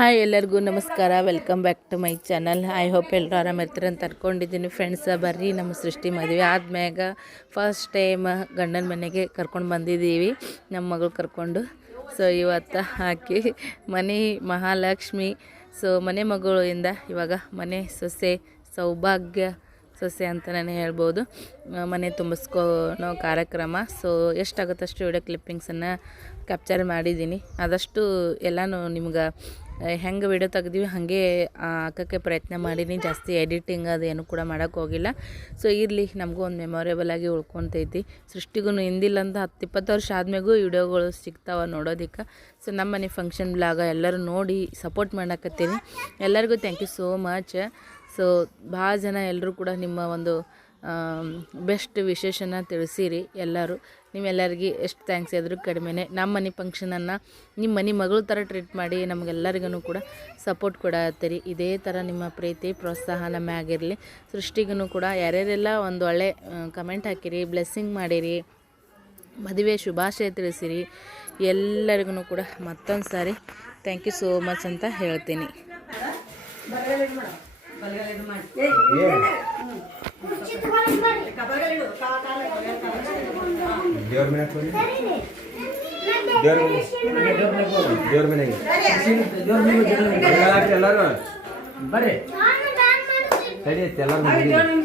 Hi ಎಲ್ಲರಿಗೂ ನಮಸ್ಕಾರ. Welcome back to my channel. I hope ಎಲ್ಲರೂ ಆರಾಮಿರ್ತೀರ ಅಂತ ಅನ್ಕೊಂಡಿದ್ದೀನಿ ಫ್ರೆಂಡ್ಸ. ಬರ್ರಿ ನಮ್ಮ ಸೃಷ್ಟಿ ಮದುವೆ ಆದ್ಮ್ಯಾಗ ಫಸ್ಟ್ ಟೈಮ್ ಗಂಡನ ಮನೆಗೆ ಕರ್ಕೊಂಡು ಬಂದಿದ್ದೀವಿ ನಮ್ಮ ಮಗಳು ಕರ್ಕೊಂಡು. ಸೊ ಇವತ್ತು ಆಕೆ ಮನೆ ಮಹಾಲಕ್ಷ್ಮಿ. ಸೊ ಮನೆ ಮಗಳಿಂದ ಇವಾಗ ಮನೆ ಸೊಸೆ, ಸೌಭಾಗ್ಯ ಸೊಸೆ ಅಂತ ನಾನು ಹೇಳ್ಬೋದು. ಮನೆ ತುಂಬಿಸ್ಕೊಳೋ ಕಾರ್ಯಕ್ರಮ. ಸೊ ಎಷ್ಟಾಗುತ್ತೆ ಅಷ್ಟು ವಿಡಿಯೋ ಕ್ಲಿಪ್ಪಿಂಗ್ಸನ್ನು ಕ್ಯಾಪ್ಚರ್ ಮಾಡಿದ್ದೀನಿ. ಆದಷ್ಟು ಎಲ್ಲನೂ ನಿಮ್ಗೆ ಹೆಂಗೆ ವಿಡಿಯೋ ತೆಗ್ದೀವಿ ಹಾಗೆ ಹಾಕೋಕ್ಕೆ ಪ್ರಯತ್ನ ಮಾಡೀನಿ. ಜಾಸ್ತಿ ಎಡಿಟಿಂಗ್ ಅದೇನು ಕೂಡ ಮಾಡೋಕ್ಕೆ ಹೋಗಿಲ್ಲ. ಸೊ ಇರಲಿ, ನಮಗೂ ಒಂದು ಮೆಮೊರೇಬಲ್ ಆಗಿ ಉಳ್ಕೊತೈತಿ. ಸೃಷ್ಟಿಗೂ ಹಿಂದಿಲ್ಲ ಅಂತ 10-20 ವರ್ಷ ಆದ್ಮೇಗೂ ವಿಡಿಯೋಗಳು ಸಿಗ್ತಾವೆ ನೋಡೋದಕ್ಕೆ. ಸೊ ನಮ್ಮ ಮನೆ ಫಂಕ್ಷನ್ ಬ್ಲಾಗ ಎಲ್ಲರೂ ನೋಡಿ ಸಪೋರ್ಟ್ ಮಾಡಕತ್ತೀನಿ. ಎಲ್ಲರಿಗೂ thank you so much. So ಭಾಳ ಜನ ಎಲ್ಲರೂ ಕೂಡ ನಿಮ್ಮ ಒಂದು ಬೆಸ್ಟ್ ವಿಶೇಷನ ತಿಳಿಸಿರಿ ಎಲ್ಲರೂ. ನಿಮ್ಮೆಲ್ಲರಿಗೆ ಎಷ್ಟು ಥ್ಯಾಂಕ್ಸ್ ಆದರೂ ಕಡಿಮೆನೇ. ನಮ್ಮ ಮನೆ ಫಂಕ್ಷನನ್ನು ನಿಮ್ಮ ಮನೆ ಮಗಳು ಥರ ಟ್ರೀಟ್ ಮಾಡಿ ನಮಗೆಲ್ಲರಿಗೂ ಕೂಡ ಸಪೋರ್ಟ್ ಕೊಡತ್ತೀರಿ. ಇದೇ ಥರ ನಿಮ್ಮ ಪ್ರೀತಿ ಪ್ರೋತ್ಸಾಹ ನಮ್ಮ ಆಗಿರಲಿ. ಸೃಷ್ಟಿಗೂ ಕೂಡ ಯಾರ್ಯಾರೆಲ್ಲ ಒಂದು ಒಳ್ಳೆ ಕಮೆಂಟ್ ಹಾಕಿರಿ, ಬ್ಲೆಸ್ಸಿಂಗ್ ಮಾಡಿರಿ, ಮದುವೆ ಶುಭಾಶಯ ತಿಳಿಸಿರಿ, ಎಲ್ಲರಿಗೂ ಕೂಡ ಮತ್ತೊಂದು ಸಾರಿ ಥ್ಯಾಂಕ್ ಯು ಸೋ ಮಚ್ ಅಂತ ಹೇಳ್ತೀನಿ.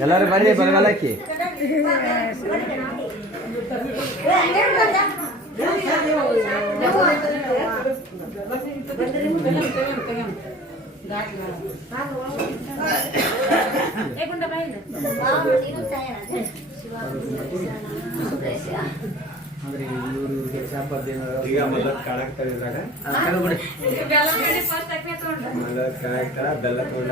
ಎಲ್ಲರೂ ಬರ್ರಿ ಬರಗಾಲಕ್ಕೆ. ಈಗ ಮೊದಲು ಕಾಣಾಕ್ತಾ ಇದ್ರಾಗ ಬೆಲ್ಲ ತಗೊಂಡ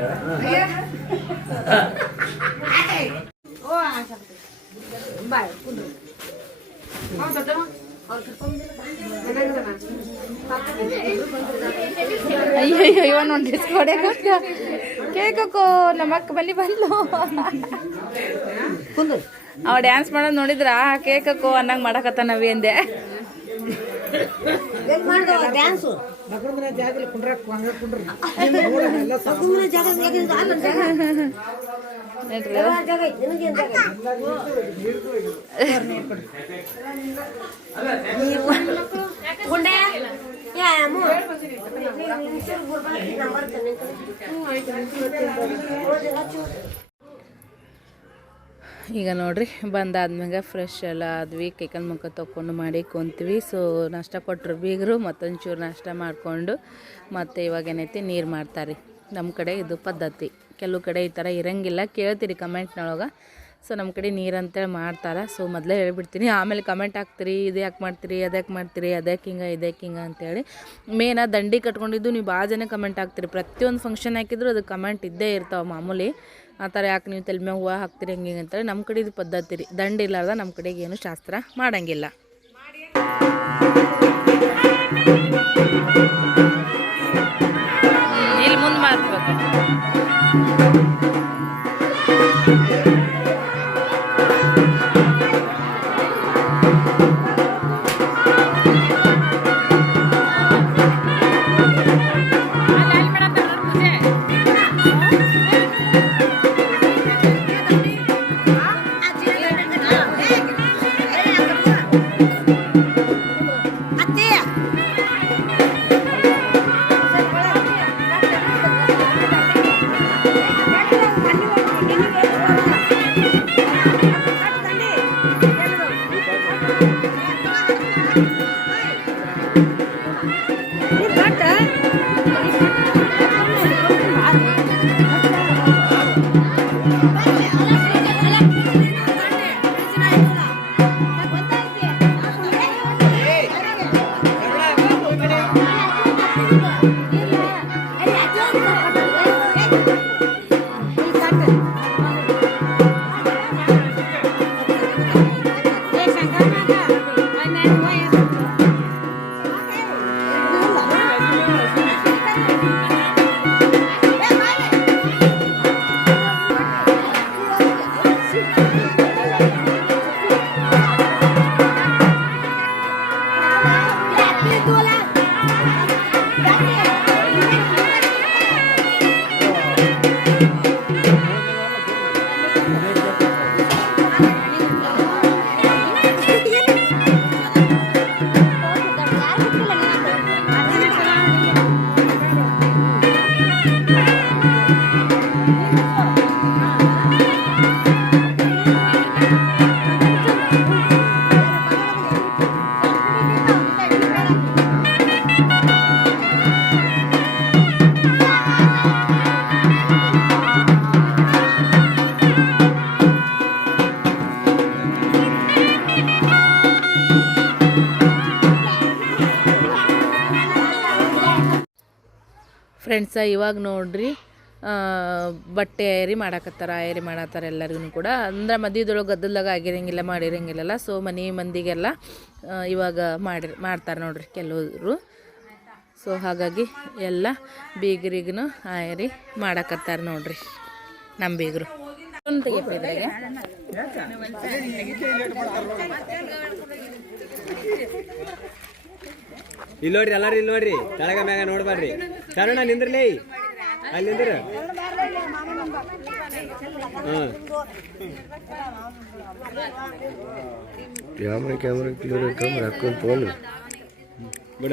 ಅಯ್ಯಯ್ಯೋ ಇವ ನೋಡಿ ಕೇಳ್ಕೋ. ನಮ್ಮಕ್ಕ ಬಲ್ಲಿ ಬಂದ್ಲು, ಅವ ಡ್ಯಾನ್ಸ್ ಮಾಡೋದು ನೋಡಿದ್ರ ಕೇಳ್ಕೋ ಅನ್ನಂಗೆ ಮಾಡಕತ್ತ ನವಿ ಅಂದೆ. ಈಗ ನೋಡ್ರಿ ಬಂದಾದ್ಮ್ಯಾಗ ಫ್ರೆಶ್ ಎಲ್ಲ ಆದ್ವಿ, ಕೈಕಲ್ ಮುಖ ತೊಗೊಂಡು ಮಾಡಿ ಕುಂತೀವಿ. ಸೊ ನಾಷ್ಟ ಕೊಟ್ಟರು ಬೀಗರು, ಮತ್ತೊಂದು ಚೂರು ನಾಷ್ಟ ಮಾಡಿಕೊಂಡು ಮತ್ತು ಇವಾಗ ಏನೈತಿ ನೀರು ಮಾಡ್ತಾರೆ. ನಮ್ಮ ಕಡೆ ಇದು ಪದ್ಧತಿ. ಕೆಲವು ಕಡೆ ಈ ಥರ ಇರಂಗಿಲ್ಲ, ಕೇಳ್ತೀರಿ ಕಮೆಂಟ್ನೊಳಗೆ. ಸೊ ನಮ್ಮ ಕಡೆ ನೀರು ಅಂತೇಳಿ ಮಾಡ್ತಾರೆ. ಸೊ ಮೊದಲೇ ಹೇಳ್ಬಿಡ್ತೀನಿ, ಆಮೇಲೆ ಕಮೆಂಟ್ ಹಾಕ್ತೀರಿ ಇದು ಯಾಕೆ ಮಾಡ್ತೀರಿ, ಅದಕ್ಕೆ ಮಾಡ್ತೀರಿ, ಅದಕ್ಕೆ ಹಿಂಗೆ ಇದಕ್ಕೆ ಹಿಂಗೆ ಅಂತೇಳಿ. ಮೇನ ದಂಡಿ ಕಟ್ಕೊಂಡಿದ್ದು ನೀವು ಭಾಳ ಜನ ಕಮೆಂಟ್ ಹಾಕ್ತೀರಿ. ಪ್ರತಿಯೊಂದು ಫಂಕ್ಷನ್ ಹಾಕಿದ್ರು ಅದು ಕಮೆಂಟ್ ಇದ್ದೇ ಇರ್ತಾವೆ ಮಾಮೂಲಿ. ಆ ಥರ ಯಾಕೆ ನೀವು ತಲೆ ಮ್ಯಾಗ ಹೂವು ಹಾಕ್ತೀರಿ ಹಂಗೆ ಅಂತೇಳಿ. ನಮ್ಮ ಕಡೆ ಇದು ಪದ್ಧತಿ ರೀ. ದಂಡ ಇಲ್ಲಾರ್ದ ನಮ್ಮ ಕಡೆಗೆ ಏನು ಶಾಸ್ತ್ರ ಮಾಡಂಗಿಲ್ಲ. ಇಲ್ಲಿ ಮುಂದೆ ಮಾಡ್ಬೇಕು. Dua lah. ಫ್ರೆಂಡ್ಸ ಇವಾಗ ನೋಡ್ರಿ ಬಟ್ಟೆ ಆಯರಿ ಮಾಡತ್ತಾರ ಎಲ್ಲರಿಗೂ ಕೂಡ. ಅಂದ್ರೆ ಮದುವೆದೊಳಗೆ ಗದ್ದಲ್ದಾಗ ಆಗಿರಂಗಿಲ್ಲ ಮಾಡಿರಂಗಿಲ್ಲಲ್ಲ, ಸೊ ಮನೆ ಮಂದಿಗೆಲ್ಲ ಇವಾಗ ಮಾಡ್ತಾರೆ ನೋಡ್ರಿ ಕೆಲವರು. ಸೊ ಹಾಗಾಗಿ ಎಲ್ಲ ಬೀಗರಿಗೂ ಆಯರಿ ಮಾಡಕತ್ತಾರ ನೋಡ್ರಿ ನಮ್ಮ ಬೀಗರು. ತೆಗಿಯಪ್ಪಿದ್ರಾಗೆ ಇಲ್ಲಿ ನೋಡ್ರಿ, ಎಲ್ಲಾರು ಇಲ್ಲಿ ನೋಡ್ರಿ, ಕೆಳಗ ಮ್ಯಾಗ ನೋಡ್ಬಾರ್ರಿ. ಶರಣ ನಿಂದ್ರಲೇ, ಅಲ್ಲಿ ನಿಂದ್ರ. ಕ್ಯಾಮ್ರಾ ಕ್ಲಿಯರ್ ಕ್ಯಾಮ್ರಾ ಹಾಕೊಂಡು ಫೋನ್ ಬಿಡ.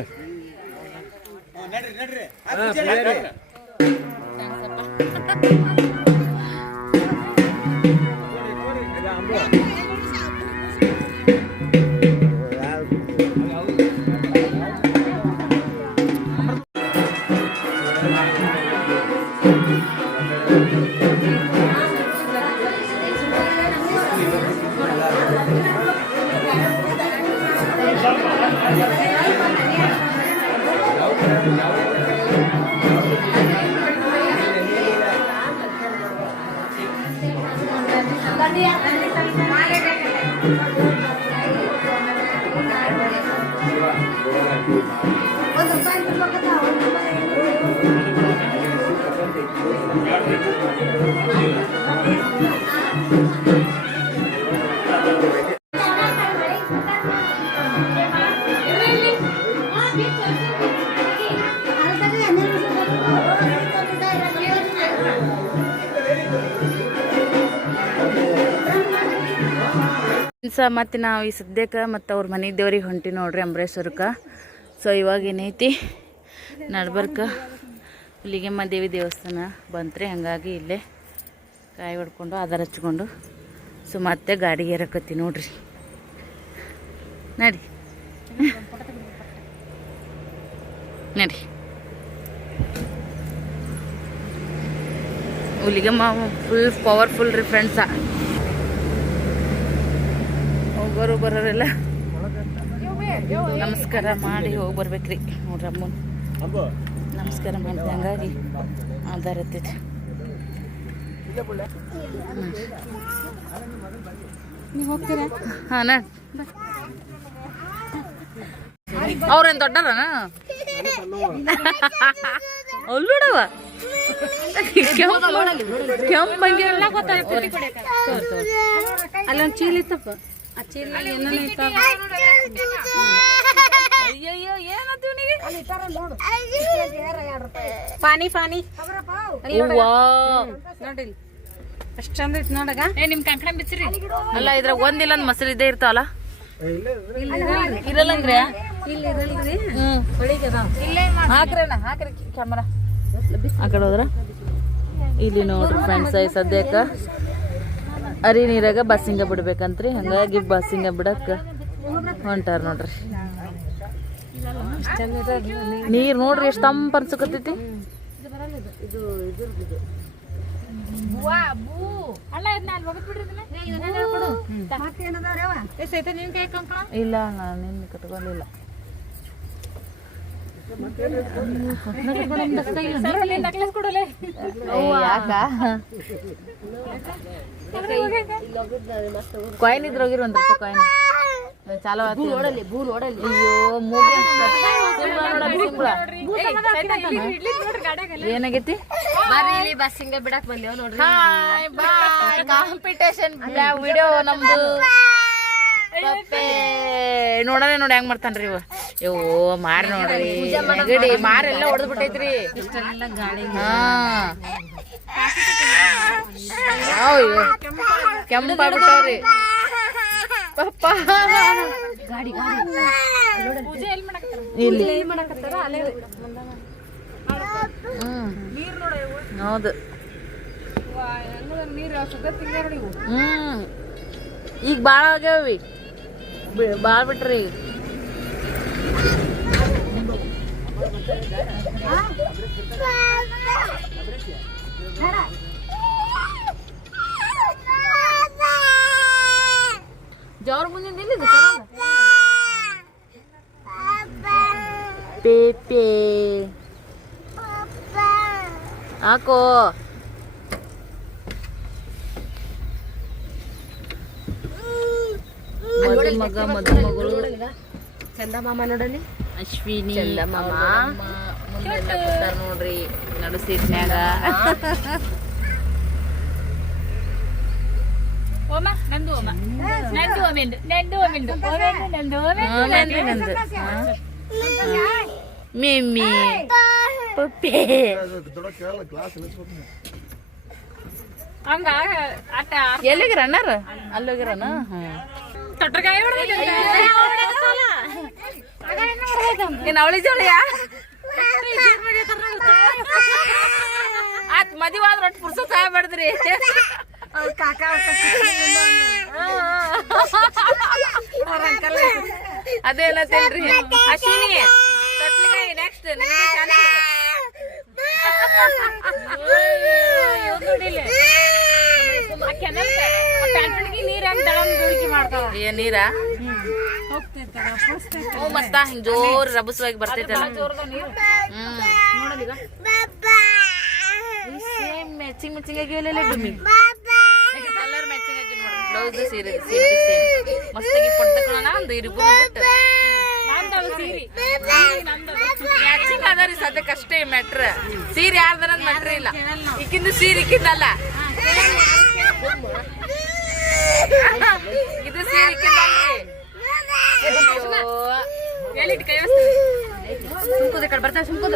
ಮತ್ತು ನಾವು ಈ ಸದ್ಯಕ್ಕೆ ಮತ್ತು ಅವ್ರ ಮನೆ ದೇವ್ರಿಗೆ ಹೊಂಟಿ ನೋಡ್ರಿ ಅಂಬರೇಶ್ವರಕ್ಕೆ. ಸೊ ಇವಾಗ ಏನೈತಿ ನಡ್ಬರ್ಕ ಹುಲಿಗೆಮ್ಮ ದೇವಿ ದೇವಸ್ಥಾನ ಬಂತ್ರಿ, ಹಾಗಾಗಿ ಇಲ್ಲೇ ಕಾಯಿ ಹೊಡ್ಕೊಂಡು ಆಧಾರ ಹಚ್ಕೊಂಡು ಸೊ ಮತ್ತೆ ಗಾಡಿಗೆ ಏರಕತ್ತಿ ನೋಡ್ರಿ. ನಡಿ ನಡಿ. ಹುಲಿಗೆಮ್ಮ ಫುಲ್ ಪವರ್ಫುಲ್ ರೀ ಫ್ರೆಂಡ್ಸ. ಹೋಗೋರು ಬರೋರೆಲ್ಲ ನಮಸ್ಕಾರ ಮಾಡಿ ಹೋಗಿ ಬರ್ಬೇಕ್ರಿ ನೋಡ್ರಿ. ಅಮ್ಮನ ನಮಸ್ಕಾರ ಮಾಡಿದೆ, ಹಂಗಾಗಿ ಆಧಾರ ಎತ್ತೈತಿ. ನೀವು ಹೋಗ್ತೀರಾ? ಹಾಂ ನಾ ಅವ್ರೇನು ದೊಡ್ಡರನ ಅಲ್ಲೂಡವ ಕೆಂಪಂಗೆ ಅಲ್ಲೊಂದು ಚೀಲ ಇತ್ತಪ್ಪ, ಆ ಚೀಲ ಅಯ್ಯಯ್ಯೋ ಏನತ್ತೀವಿ ಪಾನಿ ಪಾನಿ ನೋಡಿ ಅಷ್ಟು ಚಂದ ಐತಿ ನೋಡಗ. ನಿಮ್ ಕಂಕಣ ಬಿಚ್ಚಿರಿ ಅಲ್ಲ, ಇದ್ರಾಗ ಒಂದಿಲ್ಲ ಒಂದು ಮೊಸರು ಇದ್ದೇ ಇರ್ತಾವಲ್ಲ. ಇರಲ್ಲ ಅಂದ್ರೆ ಹಾಕ್ರಿ ಕ್ಯಾಮರಾ ಆ ಕಡೆ ಹೋದ್ರ. ಇಲ್ಲಿ ನೋಡ್ರಿ ಫ್ರೆಂಡ್ಸ್, ಸದ್ಯಕ್ಕೆ ಅರಿ ನೀರಾಗ ಬಸ್ಸಿಂಗ ಬಿಡ್ಬೇಕಂತ್ರಿ, ಹಂಗಾಗಿ ಬಸ್ಸಿಂಗ ಬಿಡಕ್ಕೆ ಹೊಂಟಾರ ನೋಡ್ರಿ. ನೀರು ನೋಡ್ರಿ ಎಷ್ಟು ತಂಪ ಅನ್ಸಕತ್ತೈತಿ. ಇಲ್ಲ ನಿನ್ನ ಕಟ್ಕೊಂಡಿಲ್ಲ. ಯಾಕ ಕಾಯಿನ್ ಇದ್ರ ಹೋಗಿರು ಒಂದು ಕಾಯಿನ್ ಚಾಲು ಏನಾಗೈತಿ ಬಸ್ಸಿಂಗ ಬಿಡಕ್ ಬಂದೇವ್ ನೋಡ್ರಿ. ಕಾಂಪಿಟೇಷನ್ ವಿಡಿಯೋ ನಮ್ದು ನೋಡೋಣ ನೋಡಿ ಹೆಂಗ್ ಮಾಡ್ತಾನ್ರಿ ಇವ. ಇವು ಮಾರಿ ನೋಡ್ರಿ ನೆಗಡಿ ಮಾರೆಲ್ಲ ಹೊಡೆದ್ ಬಿಟ್ಟೈತ್ರಿ. ಕೆಂಪಾಗ್ಬಿಟ್ಟವ್ರಿ ಪಪ್ಪ. ಇಲ್ಲಿ ಹೌದು. ಈಗ ಭಾಳ ಆಗ್ಯಾವ, ಭಾಳ ಬಿಟ್ರಿ ಈಗ. ಜೋರ್ ಮುಂದೆ ನಿಲ್ಲಿದೆ ಪೇಪೆ ಹಾಕೋ ಮದುಮಗ ಮದುಮಗಳು ಚಂದ ಮಾಮ ನೋಡಲಿ ಅಶ್ವಿನಿ ಚಂದಮಾಮ. ಮುಂದೆಲ್ಲ ಕೂತಾರ ನೋಡ್ರಿ ನಡು ಸೀಟ್ನ್ಯಾಗ ನಂದು ಮಿಮ್ಮಿ ಪಪ್ಪಿ ಹಂಗ ಆಟ ಎಲ್ಲಿಗಿರ ಅಣ್ಣಾರ ಅಲ್ಲೋಗಿರನ ನೀನ್ ಅವಳಿ ಜವಳಿಯಾ ಆತ್ ಮದುವೆ ಆದ್ರ ಒಟ್ಟು ಪುರ್ಸತ್ ಆಗ್ಬಾರ್ದ್ರಿ ಅದೇನತ್ತೇನ್ರಿ ಅಶ್ವಿನಿ ತೊಟ್ಲಿಗೆ ನೆಕ್ಸ್ಟ್ ನಿಮ್ಗೆ ಚಾನ್ಸ್ ಏ ನೀರ ಹ್ಞೂ ಮತ್ತ ಹಿಂಗ್ ಜೋರ್ ರಭಸವಾಗಿ ಬರ್ತೈತಲ್ಲ ಸೇಮ್ ಮ್ಯಾಚಿಂಗ್ ಮ್ಯಾಚಿಂಗ್ ಆಗಿಲ್ಲ ಡುಮ್ಮಿ ಕಲರ್ ಮ್ಯಾಚಿಂಗ್ ಆಗಿ ನೋಡಿ ಬ್ಲೌಸ್ ಸೀರೆ ಸೇಮ್ ಮಸ್ತಾಗಿ ಪಡ್ತಕೊಳ್ಳೋಣ ಒಂದು ಇರಿಬು ಮ್ಯಾಚಿಂಗ್ ಅದಾರಿ ಸದ್ಯಕ್ಕೆ ಅಷ್ಟೇ ಮ್ಯಾಟ್ರ್ ಸೀರೆ ಯಾರ್ದಾರ ಮ್ಯಾಟ್ರ್ ಇಲ್ಲ ಈಕಿಂದು ಸೀರೆ ಇಕ್ಕಿಂದಲ್ಲ ಇದು ಸೀರೆ ಇಕ್ಕಿಂದಲ್ರಿ ಸುಮ್ಕುದ ಕಡೆ ಬರ್ತಾವೆ ಸುಮ್ಕುದ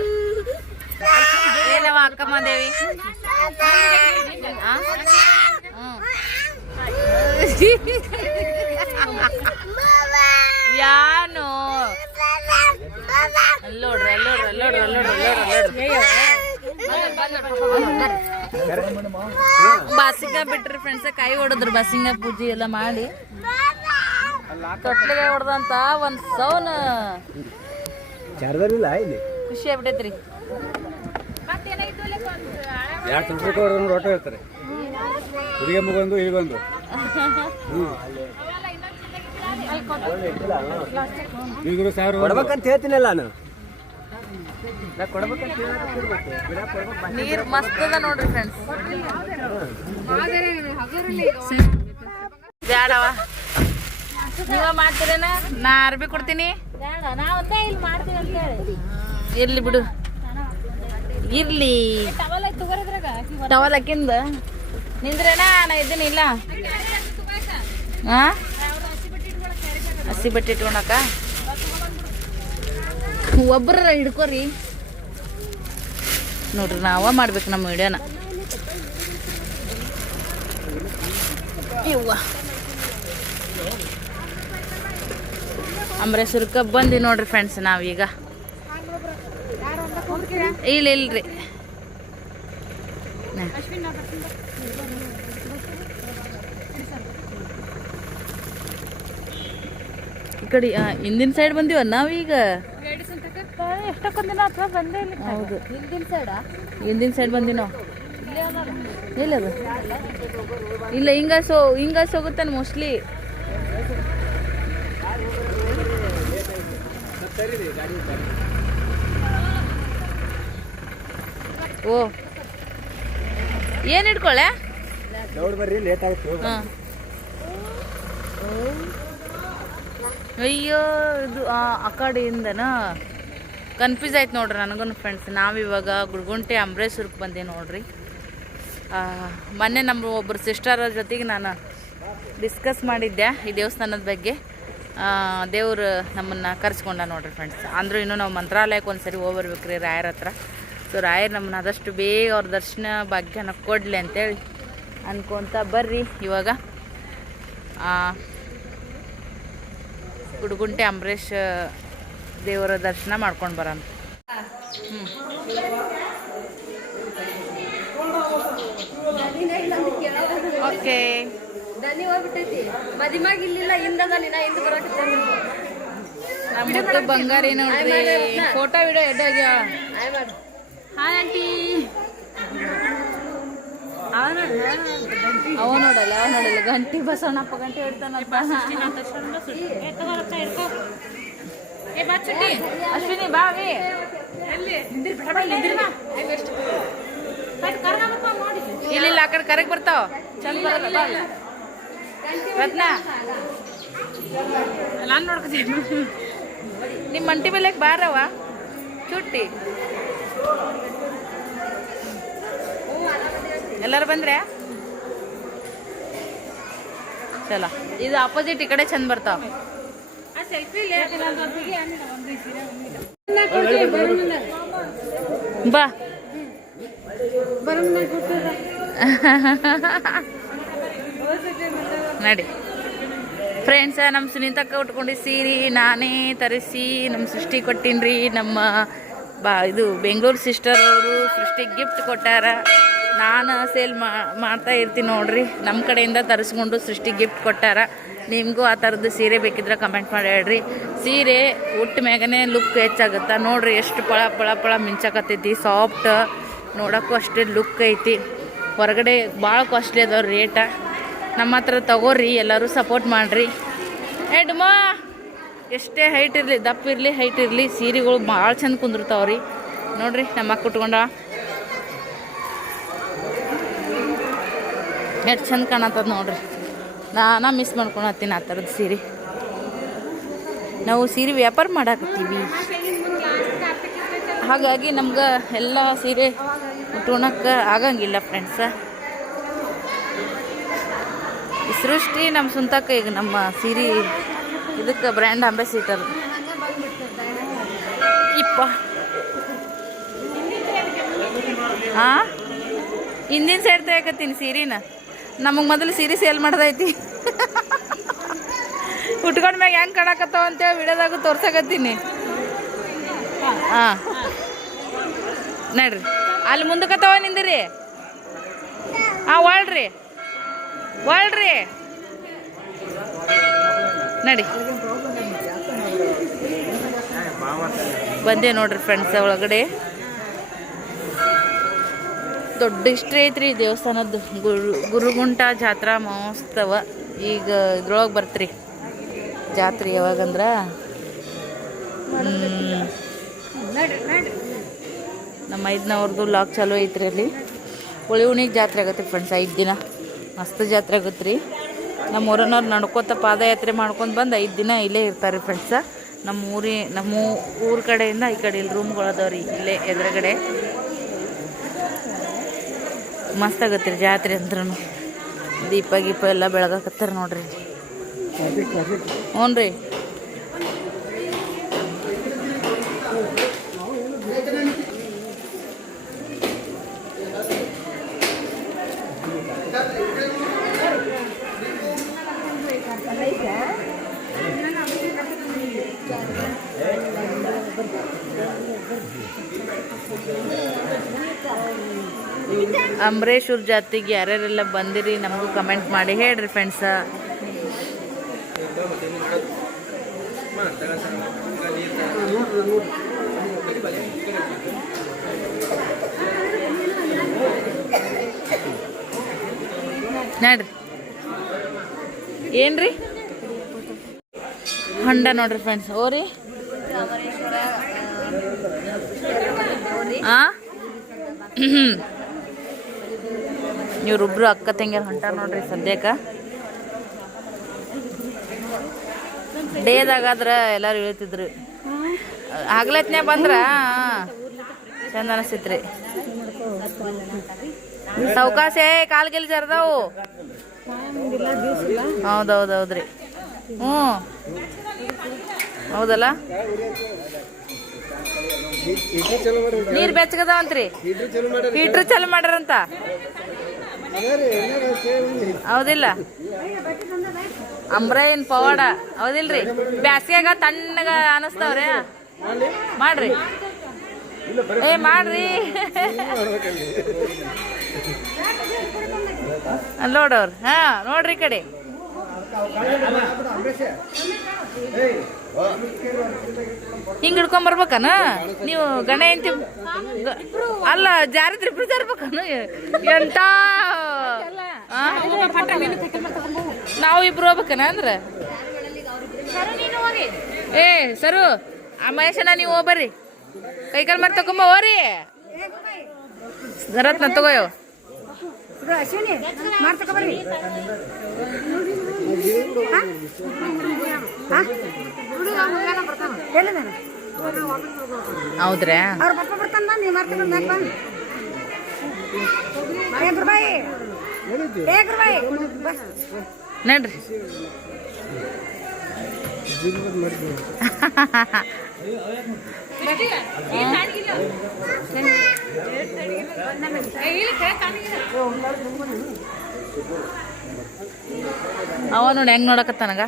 ಏನವ ಅಕ್ಕಮ್ಮ ದೇವಿ ಯಾನು ಅಲ್ಲೋಡ್ರಿ ಅಲ್ಲೋಡ್ರಿ ಅಲ್ಲೋಡ್ರಿ ಅಲ್ಲೋಡ್ರಿ ಅಲ್ಲೋಡ್ರಿ ಬಾಸಿಂಗ ಬಿಟ್ರಿ ಫ್ರೆಂಡ್ಸ್ ಕಾಯಿ ಹೊಡೆದ್ರು ಬಾಸಿಂಗ ಪೂಜೆ ಎಲ್ಲ ಮಾಡಿ ತೊಟ್ಲಿಗೆ ಹೊಡೆದಂತ ಒಂದ್ ಸೌನ್ ಚಾರ್ಜರ್ ಇಲ್ಲ ಇಲ್ಲಿ ಖುಷಿ ಆಗ್ಬಿಟ್ಟೈತ್ರಿ ಎರಡು ಸಂಸ್ಕೃತ ರೋಟ ಇರ್ತಾರೆ ಹುಡುಗಿ ಮಗೊಂದು ಈಗೊಂದು ಈಗ ಸಾವಿರ ಕೊಡ್ಬೇಕಂತ ಹೇಳ್ತೀನಲ್ಲ ನಾನು ನೀರ್ ಮಸ್ತ್ ಅದ ನೋಡ್ರಿ ಫ್ರೆಂಡ್ಸ್ ಬ್ಯಾಡವ ನೀವ ಮಾಡ್ತೀರೇನ ನಾ ಅರ್ಬಿ ಕೊಡ್ತೀನಿ ಇರ್ಲಿ ಬಿಡು ಇರ್ಲಿ ಟವಲ್ ಹಾಕಿಂದ ನಿಂದ್ರೇನಾ ನಾ ಇದ್ದೀನಿ ಇಲ್ಲ ಹಾ ಹಸಿ ಬಟ್ಟೆ ಇಟ್ಕೊಳಕ ಒಬ್ಬರ ಹಿಡ್ಕೋರಿ ನೋಡ್ರಿ ನಾವ ಮಾಡ್ಬೇಕು ನಮ್ಮ ವಿಡಿಯೋನ ಇವ್ವ ಅಂಬರೇಶ್ವರಕ್ಕೆ ಬಂದಿ ನೋಡ್ರಿ ಫ್ರೆಂಡ್ಸ್ ನಾವೀಗ ಇಲ್ಲ ಇಲ್ರಿ ಈ ಕಡೆ ಹಿಂದಿನ ಸೈಡ್ ಬಂದಿವ ನಾವೀಗ ಎಷ್ಟಕ್ಕೊಂದಿನ ಅಥವಾ ಬಂದೇ ಇಲ್ಲ ಹೌದು ಹಿಂದಿನ ಹಿಂದಿನ ಸೈಡ ಸೈಡ್ ಬಂದಿ ನಾವು ಎಲ್ಲದು ಇಲ್ಲ ಹಿಂಗಾಸ್ ಹೋಗುತ್ತಾನೆ ಮೋಸ್ಟ್ಲಿ ಓ ಏನ್ ಇಟ್ಕೊಳ್ಳೆ ದೌಡ್ ಬರ್ರಿ ಲೇಟ್ ಆಗುತ್ತೆ ಹಾ ಅಯ್ಯೋ ಇದು ಆ ಕಡೆಯಿಂದನಾ ಕನ್ಫ್ಯೂಸ್ ಆಯ್ತು ನೋಡ್ರಿ ನನಗೂ ಫ್ರೆಂಡ್ಸ್ ನಾವಿವಾಗ ಗುಡ್ಗುಂಟೆ ಅಂಬರೇಶ್ವರಕ್ಕೆ ಬಂದೆ ನೋಡ್ರಿ ಮೊನ್ನೆ ನಮ್ಮ ಒಬ್ಬರು ಸಿಸ್ಟರ್ ಜೊತೆಗೆ ನಾನು ಡಿಸ್ಕಸ್ ಮಾಡಿದ್ದೆ ಈ ದೇವಸ್ಥಾನದ ಬಗ್ಗೆ ದೇವ್ರು ನಮ್ಮನ್ನು ಕರೆಸ್ಕೊಂಡ ನೋಡ್ರಿ ಫ್ರೆಂಡ್ಸ್ ಅಂದರೂ ಇನ್ನೂ ನಾವು ಮಂತ್ರಾಲಯಕ್ಕೆ ಒಂದ್ಸರಿ ಹೋಗ್ಬರ್ಬೇಕ್ರಿ ರಾಯರ ಹತ್ರ ಸೊ ರಾಯರು ನಮ್ಮನ್ನ ಆದಷ್ಟು ಬೇಗ ಅವ್ರ ದರ್ಶನ ಭಾಗ್ಯನ ಕೊಡಲಿ ಅಂತೇಳಿ ಅನ್ಕೊತ ಬರ್ರಿ ಇವಾಗ ಗುಡ್ಗುಂಟೆ ಅಂಬರೀಷ್ ದೇವರ ದರ್ಶನ ಮಾಡ್ಕೊಂಡು ಬರೋಣ ಓಕೆ ದನಿ ಹೋಗ್ಬಿಟ್ಟೈತಿ ಮದಿಮಾಗ ಇಲ್ಲಿಲ್ಲ ಹಿಂದದ ನೀನ ಹಿಂದ್ ಬರಕ್ಕೆ ನಮ್ಮದು ಬಂಗಾರಿ ನೋಡ್ರಿ ಫೋಟೋ ವಿಡಿಯೋ ಎಡ್ಡಾಗ್ಯ ಹಾಯ್ ಆಂಟಿ ಅವ ನೋಡಲ್ಲ ಗಂಟಿ ಬಸವಣ್ಣಪ್ಪ ಗಂಟೆ ಹೇಳ್ತಾನಪ್ಪ ಅಶ್ವಿನಿ ಬಾವಿ ಕರೆಕ್ಟ್ ಬರ್ತಾವ ಚಂದ ಬರಲ್ಲ ಬಾ ರತ್ನ ನಾನು ನೋಡ್ಕೊತೀನಿ ನಿಮ್ಮ ಮಂಟಿ ಮೇಲೆ ಬಾರವ ಚುಟ್ಟಿ ಎಲ್ಲರೂ ಬಂದ್ರೆ ಚಲ ಇದು ಆಪೋಸಿಟ್ ಈ ಕಡೆ ಚಂದ ಬರ್ತಾವ ಬಾ ನಡಿ ಫ್ರೆಂಡ್ಸ ನಮ್ಮ ಸುನೀತಕ್ಕ ಉಟ್ಕೊಂಡು ಸೀರೆ ನಾನೇ ತರಿಸಿ ನಮ್ಮ ಸೃಷ್ಟಿ ಕೊಟ್ಟಿನ್ರಿ ನಮ್ಮ ಇದು ಬೆಂಗಳೂರು ಸಿಸ್ಟರ್ ಅವರು ಸೃಷ್ಟಿಗೆ ಗಿಫ್ಟ್ ಕೊಟ್ಟಾರ ನಾನು ಸೇಲ್ ಮಾಡ್ತಾ ಇರ್ತೀನಿ ನೋಡ್ರಿ ನಮ್ಮ ಕಡೆಯಿಂದ ತರಿಸ್ಕೊಂಡು ಸೃಷ್ಟಿ ಗಿಫ್ಟ್ ಕೊಟ್ಟಾರ ನಿಮಗೂ ಆ ಥರದ್ದು ಸೀರೆ ಬೇಕಿದ್ರೆ ಕಮೆಂಟ್ ಮಾಡಿ ಹೇಳ್ರಿ ಸೀರೆ ಉಟ್ಟ ಮ್ಯಾಗನೇ ಲುಕ್ ಹೆಚ್ಚಾಗುತ್ತೆ ನೋಡ್ರಿ ಎಷ್ಟು ಪಳ ಪಳ ಪಳ ಮಿಂಚಾಕತ್ತೈತಿ ಸಾಫ್ಟ್ ನೋಡೋಕ್ಕೂ ಅಷ್ಟೇ ಲುಕ್ ಐತಿ ಹೊರಗಡೆ ಭಾಳ ಕಾಸ್ಟ್ಲಿ ಅದಾವ ರೇಟ ನಮ್ಮ ಹತ್ರ ತಗೋರಿ ಎಲ್ಲರೂ ಸಪೋರ್ಟ್ ಮಾಡಿರಿ ಡುಮಾ ಎಷ್ಟೇ ಹೈಟ್ ಇರಲಿ ದಪ್ಪ ಇರಲಿ ಹೈಟ್ ಇರಲಿ ಸೀರೆಗಳು ಭಾಳ ಚಂದ ಕುಂದಿರ್ತಾವ್ರಿ ನೋಡ್ರಿ ನಮ್ಮ ಅಕ್ಕ ಉಟ್ಕೊಂಡ ಎಷ್ಟು ಚಂದ ಕಾಣತ್ತದ ನೋಡ್ರಿ ನಾನು ಮಿಸ್ ಮಾಡ್ಕೊಳತ್ತೀನಿ ಆ ಥರದ್ದು ಸೀರೆ ನಾವು ಸೀರೆ ವ್ಯಾಪಾರ ಮಾಡಾಕತ್ತೀವಿ ಹಾಗಾಗಿ ನಮ್ಗೆ ಎಲ್ಲ ಸೀರೆ ಉಟ್ಕೊಳಕ್ಕೆ ಆಗಂಗಿಲ್ಲ ಫ್ರೆಂಡ್ಸ ಸೃಷ್ಟಿ ನಮ್ಮ ಸ್ವಂತಕ್ಕೆ ಈಗ ನಮ್ಮ ಸೀರೆ ಇದಕ್ಕೆ ಬ್ರ್ಯಾಂಡ್ ಅಂಬಾಸಿಡರ್ ಇಪ್ಪ ಹಾಂ ಹಿಂದಿನ ಸೈಡ್ ತೆಗತ್ತೀನಿ ಸೀರೆನ ನಮಗೆ ಮೊದಲು ಸೀರೆ ಸೇಲ್ ಮಾಡ್ದೈತಿ ಉಟ್ಕೊಂಡ ಮ್ಯಾಗ ಹೆಂಗೆ ಕಾಣಕತ್ತಾವ ಅಂತೇಳಿ ವಿಡಿಯೋದಾಗ ತೋರ್ಸಕತ್ತೀನಿ ಹಾಂ ನಡ್ರಿ ಅಲ್ಲಿ ಮುಂದಕ್ಕತ್ತವ ನಿಂದಿರಿ ಹಾಂ ಒಳ್ರಿ ಒಳ್ರಿ ನಡಿ ಬಂದೆ ನೋಡ್ರಿ ಫ್ರೆಂಡ್ಸ್ ಒಳಗಡೆ ದೊಡ್ಡ ಹಿಸ್ಟ್ರಿ ಐತ್ರಿ ದೇವಸ್ಥಾನದ್ದು ಗುರುಗುಂಟ ಜಾತ್ರಾ ಮಹೋತ್ಸವ ಈಗ ಇದ್ರೊಳಗೆ ಬರ್ತ್ರಿ ಜಾತ್ರೆ ಯಾವಾಗಂದ್ರೆ ನಮ್ಮ ಐದನವ್ರದ್ದು ಲಾಕ್ ಚಾಲು ಐತ್ರಿ ಅಲ್ಲಿ ಹುಳಿ ಹುಣಿಗೆ ಜಾತ್ರೆ ಆಗತ್ತೆ ಫ್ರೆಂಡ್ಸ್ 5 ದಿನ ಮಸ್ತ್ ಜಾತ್ರೆ ಆಗುತ್ತೆ ರೀ ನಮ್ಮ ಊರನ್ನವ್ರು ನಡ್ಕೋತ ಪಾದಯಾತ್ರೆ ಮಾಡ್ಕೊಂಡು ಬಂದು 5 ದಿನ ಇಲ್ಲೇ ಇರ್ತಾರೆ ಫ್ರೆಂಡ್ಸ ನಮ್ಮ ಊರ ಕಡೆಯಿಂದ ಈ ಕಡೆ ಇಲ್ಲಿ ರೂಮ್ಗಳು ಅದಾವ್ರಿ ಇಲ್ಲೇ ಎದುರುಗಡೆ ಮಸ್ತ್ ಆಗತ್ತೆ ರೀ ಜಾತ್ರೆ ಅಂದ್ರೂ ದೀಪ ಗೀಪ ಎಲ್ಲ ಬೆಳಗಾಕತ್ತಾರ ನೋಡ್ರಿ ಹ್ಞೂ ರೀ ಅಂಬರೀಷ್ ಅವ್ರ ಜಾತಿಗೆ ಯಾರ್ಯಾರೆಲ್ಲ ಬಂದಿರಿ ನಮಗೂ ಕಮೆಂಟ್ ಮಾಡಿ ಹೇಳ್ರಿ ಫ್ರೆಂಡ್ಸ ನೋಡ್ರಿ ಏನ್ರಿ ಹೊಂಡ ನೋಡ್ರಿ ಫ್ರೆಂಡ್ಸ್ ಓರಿ ಇವ್ರಿಬ್ರು ಅಕ್ಕ ತಂಗಿಯರ ಹೊಂಟ ನೋಡ್ರಿ ಸದ್ಯಕ್ಕೆ ಡೇದಾಗಾದ್ರೆ ಎಲ್ಲರೂ ಹೇಳ್ತಿದ್ರು ಆಗ್ಲತ್ನೇ ಬಂದ್ರ ಚಂದ ಅನಿಸ್ತೈತ್ರಿ ಸಾವ್ಕಾಸೆ ಕಾಲ್ಗೆಲ್ ಜರ್ದಾವು ಹೌದೌದೌದ್ರಿ ಹ್ಞೂ ಹೌದಲ್ಲ ನೀರ್ ಬೆಚ್ಚಗದಾವಂತ್ರಿ ಹೀಟ್ರ್ ಚಾಲು ಮಾಡ್ಯಾರಂತ ಹೌದಿಲ್ಲ ಅಂಬ್ರೈನ್ ಪವಾಡ ಹೌದಿಲ್ರಿ ಬ್ಯಾಸ್ಗ್ಯಾಗ ತಣ್ಣಗ ಅನಸ್ತಾವ್ರಿ ಮಾಡ್ರಿ ಏ ಮಾಡ್ರಿ ನೋಡವ್ರ ಹಾ ನೋಡ್ರಿ ಈ ಕಡೆ ಹಿಂಗ್ ಹಿಡ್ಕೊಂಬರ್ಬೇಕನ ನೀವು ಗಣ ಎಂತಿ ಅಲ್ಲ ಜಾರದ್ರಿ ಇಬ್ರು ಜಾರ್ಬೇಕನ ಎಂತ ನಾವು ಇಬ್ರು ಹೋಗ್ಬೇಕನ ಅಂದ್ರ ಏ ಸರು ಆ ಮಹೇಶನ ನೀವು ಹೋಗ್ಬರ್ರಿ ಕೈಕಾಲ್ ಮಾಡಿ ತಗೊಂಬ ಹೋರಿ ರತ್ನ ತಗೋಯೋ ಅಶ್ವಿನಿ ಮಾಡ್ತಕ ಬರ್ರಿ ಹೇಳಿದಾನೆ ಹೌದ್ರಾ? ಅವ್ರ ಪಪ್ಪ ಬರ್ತಾನ ನೀ ಮಾಡ್ತಕ ಮ್ಯಾಕ್ ಬಾ ರೂಪಾಯಿ ರೂಪಾಯಿ ನಡ್ರಿ. ಅವ ನೋಡಿ ಹೆಂಗ್ ನೋಡಕತ್ತಾನಗ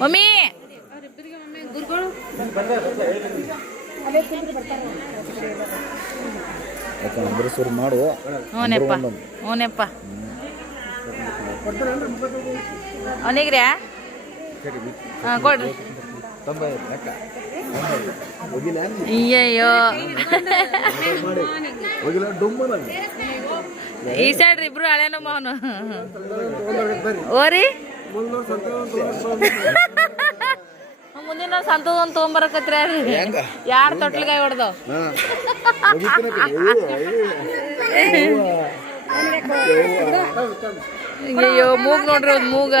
ಮಮ್ಮಿ. ಮಾಡು ಹ್ಞೂನಪ್ಪ ಹ್ಞೂನಪ್ಪ. ಅವನಿಗ್ರಿ ಹಾಂ ಕೊಡ್ರಿ. ಅಯ್ಯಯ್ಯೋ ಈ ಸೈಡ್ ಇಬ್ರು ಹಳೆನು ಅವನು ಓರಿ ಮುಂದಿನ ಸಂತೋಷ ತೊಗೊಂಬರಕತ್ರಿ ಯಾರು ತೊಟ್ಲಿಗಾಯಿ ಹೊಡೆದವ್ ಅಯ್ಯೋ ಮೂಗ್ ನೋಡ್ರಿ ಒಂದು ಮೂಗ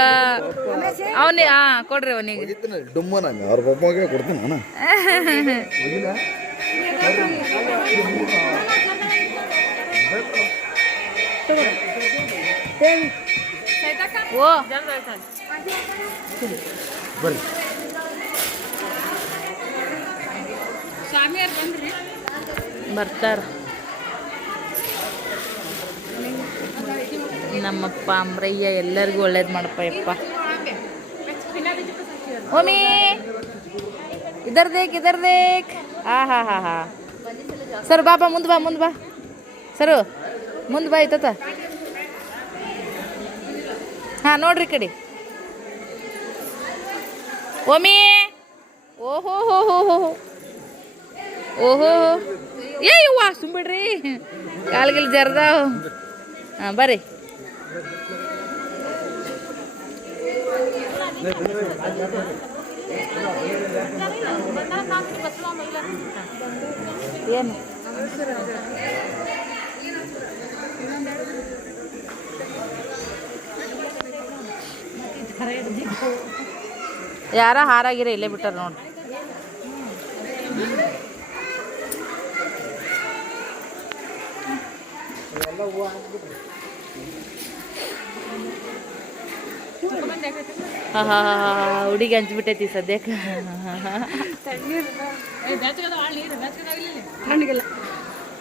ಅವನಿ ಕೊಡ್ರಿ ಅವನಿಗೆ ಡುಮ್ಮನ ಅವ್ರ ಪಪ್ಪಗೆ ಕೊಡ್ತೀನಿ ಅಣ್ಣ ಓ ಬರ್ರಿ ಬರ್ತಾರ ನಮ್ಮಪ್ಪ ಅಮ್ರಯ್ಯ ಎಲ್ಲರಿಗೂ ಒಳ್ಳೇದು ಮಾಡಪ್ಪ ಯಪ್ಪ. ಓಮಿ ಇದರ್ ದೇಕ್ ಹಾ ಸರ್ ಬಾಬಾ ಮುಂದೆ ಬಾ ಸರು ಮುಂದೆ ಬಾ ಐತತ. ಹಾಂ ನೋಡ್ರಿ ಕಡೆ ಓಮಿ. ಓಹೋ ಹೋ ಹೋ ಹೋ ಓಹೋ ಏಯ್ವಾ ಸುಮ್ಬಿಡ್ರಿ ಕಾಲ್ಗಿಲ್ ಜರ್ದಾವ್. ಹಾಂ ಬರ್ರಿ. ಏನು ಯಾರ ಹಾರಾಗಿರ ಇಲ್ಲೇ ಬಿಟ್ಟಾರ ನೋಡಿ. ಹುಡುಗಿ ಹಂಚ್ಬಿಟ್ಟೈತಿ ಸದ್ಯಕ್ಕೆ.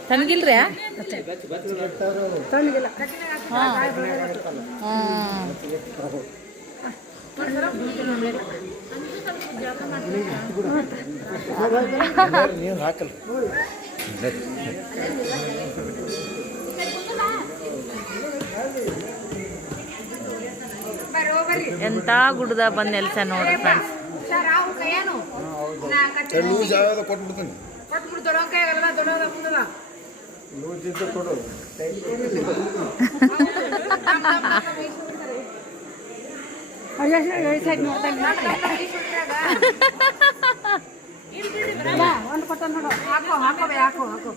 ತಣ್ಣಗಿಲ್ರಿ ನೀರು ಹಾಕಲ್ಲ ಎಂತ ಗುಡ್ದ ಬಂದು ನೆಲ್ಸ ನೋಡ್ರಿ ಫ್ರೆಂಡ್ಸ್. ಲೂಸ್ ಯಾವ್ಯಾವ ಕೊಟ್ಬಿಡ್ತೀನಿ ಒಂದು ಕೊಟ್ಟ ನೋಡು ಹಾಕೋ